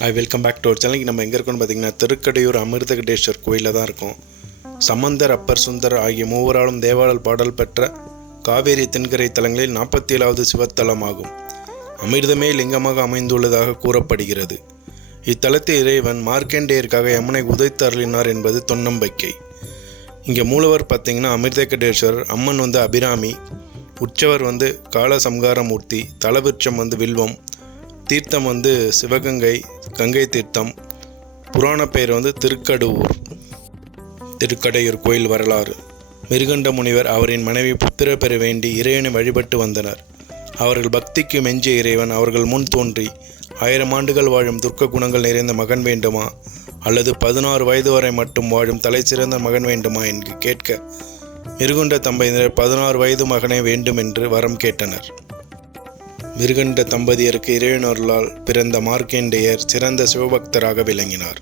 Welcome back to our channel. நம்ம எங்கே இருக்கோம்னு பார்த்தீங்கன்னா திருக்கடையூர் அமிர்தகடேஸ்வர் கோயிலில் தான் இருக்கோம். சம்பந்தர், அப்பர், சுந்தர் ஆகிய மூவராலும் தேவாலல் பாடல் பெற்ற காவேரி தென்கரை தலங்களில் 47வது சிவத்தலமாகும். அமிர்தமே லிங்கமாக அமைந்துள்ளதாக கூறப்படுகிறது. இத்தலத்தில் இறைவன் மார்க்கண்டேயருக்காக யமுனை உதைத்து அருளினார் என்பது தொன்னம்பிக்கை. இங்கே மூலவர் பார்த்திங்கன்னா அமிர்தகடேஸ்வரர், அம்மன் அபிராமி, உற்சவர் காலசம்காரமூர்த்தி, தலவிருட்சம் வில்வம், தீர்த்தம் சிவகங்கை, கங்கை தீர்த்தம். புராண பெயர் திருக்கடூர். திருக்கடையூர் கோயில் வரலாறு. மிருகண்ட முனிவர் அவரின் மனைவி புத்திர பெற வேண்டி இறைவனை வழிபட்டு வந்தனர். அவர்கள் பக்திக்கு மெஞ்சிய இறைவன் அவர்கள் முன் தோன்றி 1000 ஆண்டுகள் வாழும் துர்க்க குணங்கள் நிறைந்த மகன் வேண்டுமா அல்லது 16 வயது வரை மட்டும் வாழும் தலை சிறந்த மகன் வேண்டுமா என்று கேட்க மிருகண்ட தம்பதியினர் 16 வயது மகனே வேண்டும் என்று வரம் கேட்டனர். மிருகண்ட தம்பதியருக்கு இறைவனர்களால் பிறந்த மார்க்கண்டேயர் சிறந்த சிவபக்தராக விளங்கினார்.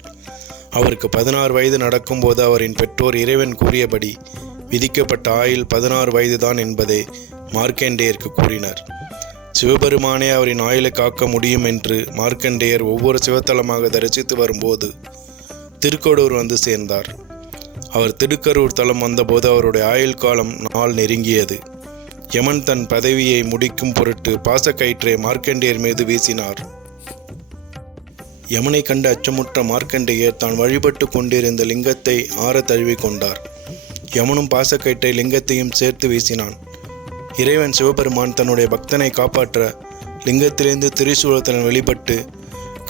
அவருக்கு 16 வயது நடக்கும்போது அவரின் பெற்றோர் இறைவன் கூறியபடி விதிக்கப்பட்ட ஆயுள் 16 வயதுதான் என்பதை மார்க்கண்டேயருக்கு கூறினர். சிவபெருமானே அவரின் ஆயுளை காக்க முடியும் என்று மார்க்கண்டேயர் ஒவ்வொரு சிவத்தலமாக தரிசித்து வரும்போது திருக்கடூர் சேர்ந்தார். அவர் திருக்கடூர் தலம் வந்தபோது அவருடைய ஆயுள் காலம் நாள் நெருங்கியது. யமன் தன் பதவியை முடிக்கும் பொருட்டு பாசக்கயிற்றை மார்க்கண்டேயர் மீது வீசினார். யமனை கண்டு அச்சமுற்ற மார்க்கண்டேயர் தான் வழிபட்டு கொண்டிருந்த லிங்கத்தை ஆற தழுவி கொண்டார். யமனும் பாசக்கயிற்றை லிங்கத்தையும் சேர்த்து வீசினான். இறைவன் சிவபெருமான் தன்னுடைய பக்தனை காப்பாற்ற லிங்கத்திலிருந்து திரிசூலத்துடன் வெளிப்பட்டு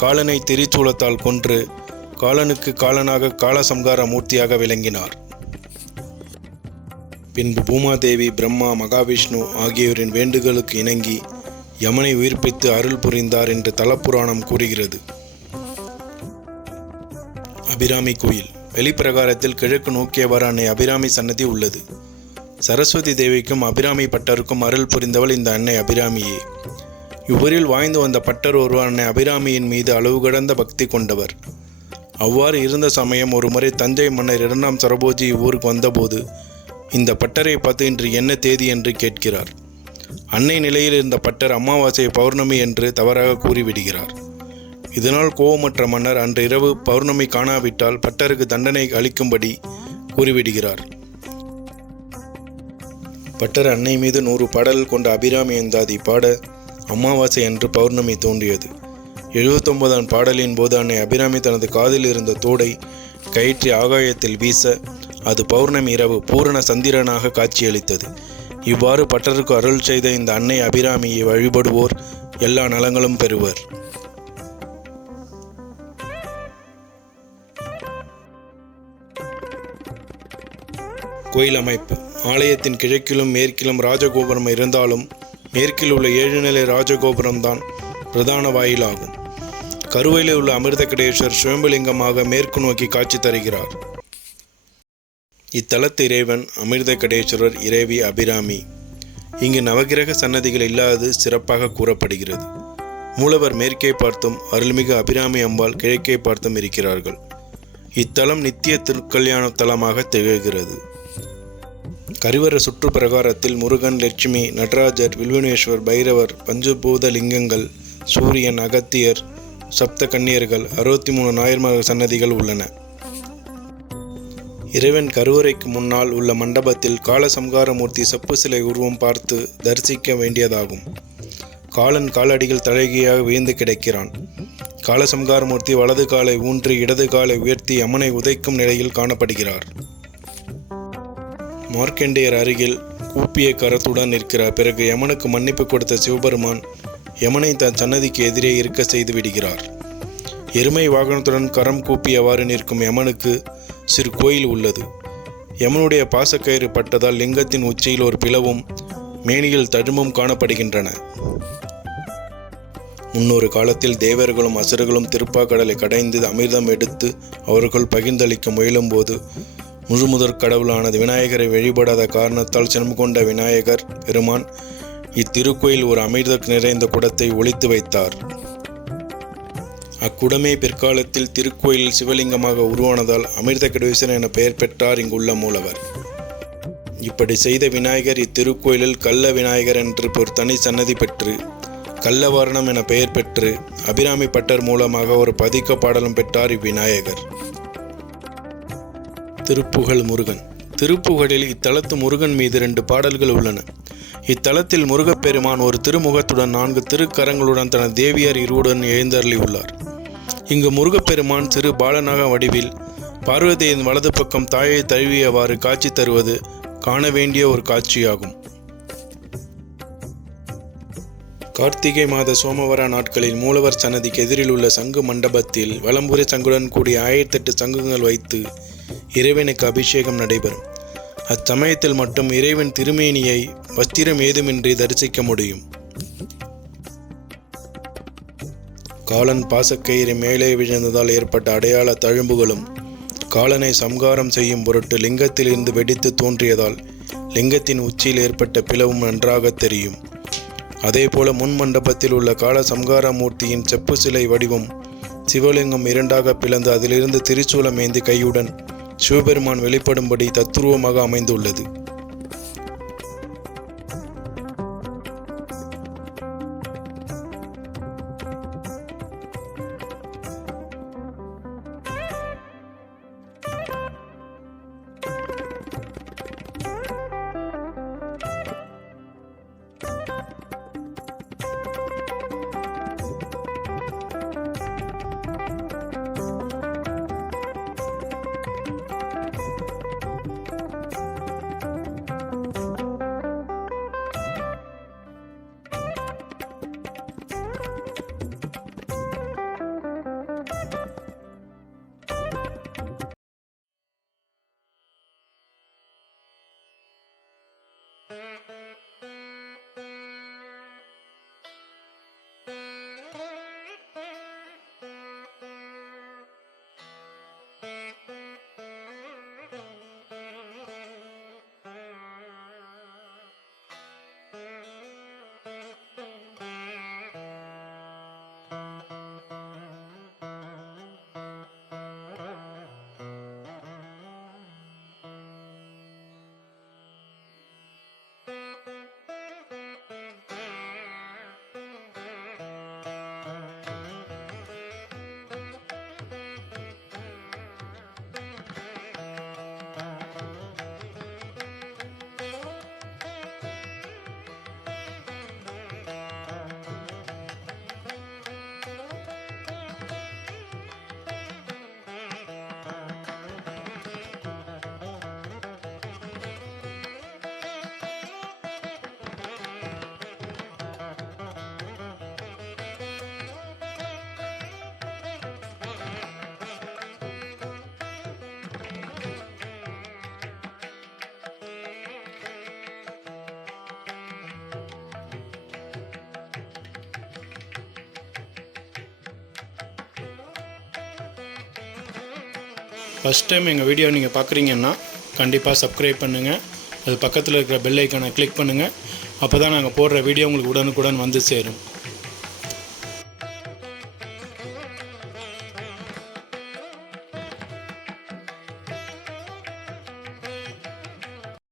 காலனை திரிசூலத்தால் கொன்று காலனுக்கு காலனாக காலசம்கார மூர்த்தியாக விளங்கினார். பின்பு பூமாதேவி, பிரம்மா, மகாவிஷ்ணு ஆகியோரின் வேண்டுதலுக்கு இணங்கி யமனை உயிர்ப்பித்து அருள் புரிந்தார் என்று தலப்புராணம் கூறுகிறது. அபிராமி கோயில். வெளிப்பிரகாரத்தில் கிழக்கு நோக்கியவாறு அன்னை அபிராமி சன்னதி உள்ளது. சரஸ்வதி தேவிக்கும் அபிராமி பட்டருக்கும் அருள் புரிந்தவள் இந்த அன்னை அபிராமியே. இவ்வூரில் வாழ்ந்து வந்த பட்டர் ஒருவர் அன்னை அபிராமியின் மீது அளவு கடந்த பக்தி கொண்டவர். அவ்வாறு இருந்த சமயம் ஒரு முறை தஞ்சை மன்னர் 2ஆம் சரபோஜி இவ்வூருக்கு வந்தபோது இந்த பட்டரை பார்த்து இன்று என்ன தேதி என்று கேட்கிறார். அன்னை நிலையில் இருந்த பட்டர் அமாவாசை பௌர்ணமி என்று தவறாக கூறிவிடுகிறார். இதனால் கோபமற்ற மன்னர் அன்று இரவு பௌர்ணமி காணாவிட்டால் பட்டருக்கு தண்டனை அளிக்கும்படி கூறிவிடுகிறார். பட்டர் அன்னை மீது 100 பாடல்கள் கொண்ட அபிராமி அந்தாதி பாட அமாவாசை அன்று பௌர்ணமி தோன்றியது. 79ஆம் பாடலின் போது அன்னை அபிராமி தனது காதில் இருந்த தோடை கயிற்றி ஆகாயத்தில் வீச அது பௌர்ணமி இரவு பூரண சந்திரனாக காட்சியளித்தது. இவ்வாறு பட்டருக்கு அருள் செய்த இந்த அன்னை அபிராமியை வழிபடுவோர் எல்லா நலங்களும் பெறுவர். கோயில் அமைப்பு. ஆலயத்தின் கிழக்கிலும் மேற்கிலும் ராஜகோபுரம் இருந்தாலும் மேற்கில் உள்ள 7 நிலை ராஜகோபுரம்தான் பிரதான வாயிலாகும். கருவையில் உள்ள அமிர்தகடேஸ்வர் சுயம்புலிங்கமாக மேற்கு நோக்கி காட்சி தருகிறார். இத்தலத்து இறைவன் அமிர்தகடேஸ்வரர், இறைவி அபிராமி. இங்கு நவகிரக சன்னதிகள் இல்லாதது சிறப்பாக கூறப்படுகிறது. மூலவர் மேற்கே பார்த்தும் அருள்மிகு அபிராமி அம்பாள் கிழக்கே பார்த்தும் இருக்கிறார்கள். இத்தலம் நித்திய திருக்கல்யாண தலமாக திகழ்கிறது. கருவற சுற்று பிரகாரத்தில் முருகன், லட்சுமி, நடராஜர், வில்வனேஸ்வர், பைரவர், பஞ்சபூத லிங்கங்கள், சூரியன், அகத்தியர், சப்த கன்னியர்கள், 63 நாயன்மார் சன்னதிகள் உள்ளன. இறைவன் கருவறைக்கு முன்னால் உள்ள மண்டபத்தில் காலசம்காரமூர்த்தி செப்பு சிலை உருவம் பார்த்து தரிசிக்க வேண்டியதாகும். காலன் காலடிகள் தழகியாக வீழ்ந்து கிடக்கிறான். காலசம்காரமூர்த்தி வலது காலை ஊன்றி இடது காலை உயர்த்தி யமனை உதைக்கும் நிலையில் காணப்படுகிறார். மார்க்கண்டேயர் அருகில் கூப்பிய கரத்துடன் நிற்கிறார். பிறகு யமனுக்கு மன்னிப்பு கொடுத்த சிவபெருமான் யமனை தன் சன்னதிக்கு எதிரே இருக்க செய்து விடுகிறார். எருமை வாகனத்துடன் கரம் கூப்பியவாறு நிற்கும் யமனுக்கு சிறு கோயில் உள்ளது. யமனுடைய பாசக்கயிறு பட்டதால் லிங்கத்தின் உச்சியில் ஒரு பிளவும் மேனியில் தழும்பும் காணப்படுகின்றன. முன்னொரு காலத்தில் தேவர்களும் அசுரர்களும் திருப்பாக்கடலை கடைந்து அமிர்தம் எடுத்து அவர்கள் பகிர்ந்தளிக்க முயலும் போது முழுமுதற் கடவுளான விநாயகரை வழிபடாத காரணத்தால் சினம் கொண்ட விநாயகர் பெருமான் இத்திருக்கோயில் ஒரு அமிர்த நிறைந்த குடத்தை ஒளித்து வைத்தார். அக்குடமே பிற்காலத்தில் திருக்கோயிலில் சிவலிங்கமாக உருவானதால் அமிர்தகடேஸ்வரர் என பெயர் பெற்றார் இங்குள்ள மூலவர். இப்படி செய்த விநாயகர் இத்திருக்கோயிலில் கள்ள விநாயகர் என்று ஒரு தனி சன்னதி பெற்று கள்ளவாரணம் என பெயர் பெற்று அபிராமி பட்டர் மூலமாக ஒரு பதிக்க பாடலும் பெற்றார் இவ்விநாயகர். திருப்புகழ் முருகன். திருப்புகழில் இத்தலத்து முருகன் மீது 2 பாடல்கள் உள்ளன. இத்தலத்தில் முருகப்பெருமான் ஒரு திருமுகத்துடன் 4 திருக்கரங்களுடன் தனது தேவியர் இருவுடன் எழுந்தருளி உள்ளார். இங்கு முருகப்பெருமான் சிறு பாலனாக வடிவில் பார்வதியின் வலது பக்கம் தாயை தழுவியவாறு காட்சி தருவது காண வேண்டிய ஒரு காட்சியாகும். கார்த்திகை மாத சோமவார நாட்களில் மூலவர் சன்னதிக்கு எதிரில் உள்ள சங்கு மண்டபத்தில் வலம்புரி சங்குடன் கூடிய 1008 சங்குகள் வைத்து இறைவனுக்கு அபிஷேகம் நடைபெறும். அச்சமயத்தில் மட்டும் இறைவன் திருமேனியை வஸ்திரம் ஏதுமின்றி தரிசிக்க முடியும். காலன் பாசக்கயிறு மேலே விழுந்ததால் ஏற்பட்ட அடையாள தழும்புகளும் காலனை சம்காரம் செய்யும் பொருட்டு லிங்கத்தில் இருந்து வெடித்து தோன்றியதால் லிங்கத்தின் உச்சியில் ஏற்பட்ட பிளவும் நன்றாக தெரியும். அதேபோல முன் மண்டபத்தில் உள்ள கால சம்கார மூர்த்தியின் செப்பு சிலை வடிவம் சிவலிங்கம் 2ஆக பிளந்து அதிலிருந்து திரிசூலம் ஏந்தி கையுடன் சிவபெருமான் வெளிப்படும்படி தத்துருவமாக அமைந்துள்ளது. ஃபஸ்ட் டைம் எங்கள் வீடியோ நீங்கள் பார்க்குறீங்கன்னா கண்டிப்பாக சப்ஸ்கிரைப் பண்ணுங்கள். அது பக்கத்தில் இருக்கிற பெல் ஐக்கானை கிளிக் பண்ணுங்கள். அப்போ தான் நாங்கள் போடுற வீடியோ உங்களுக்கு உடனுக்குடன் வந்து சேரும்.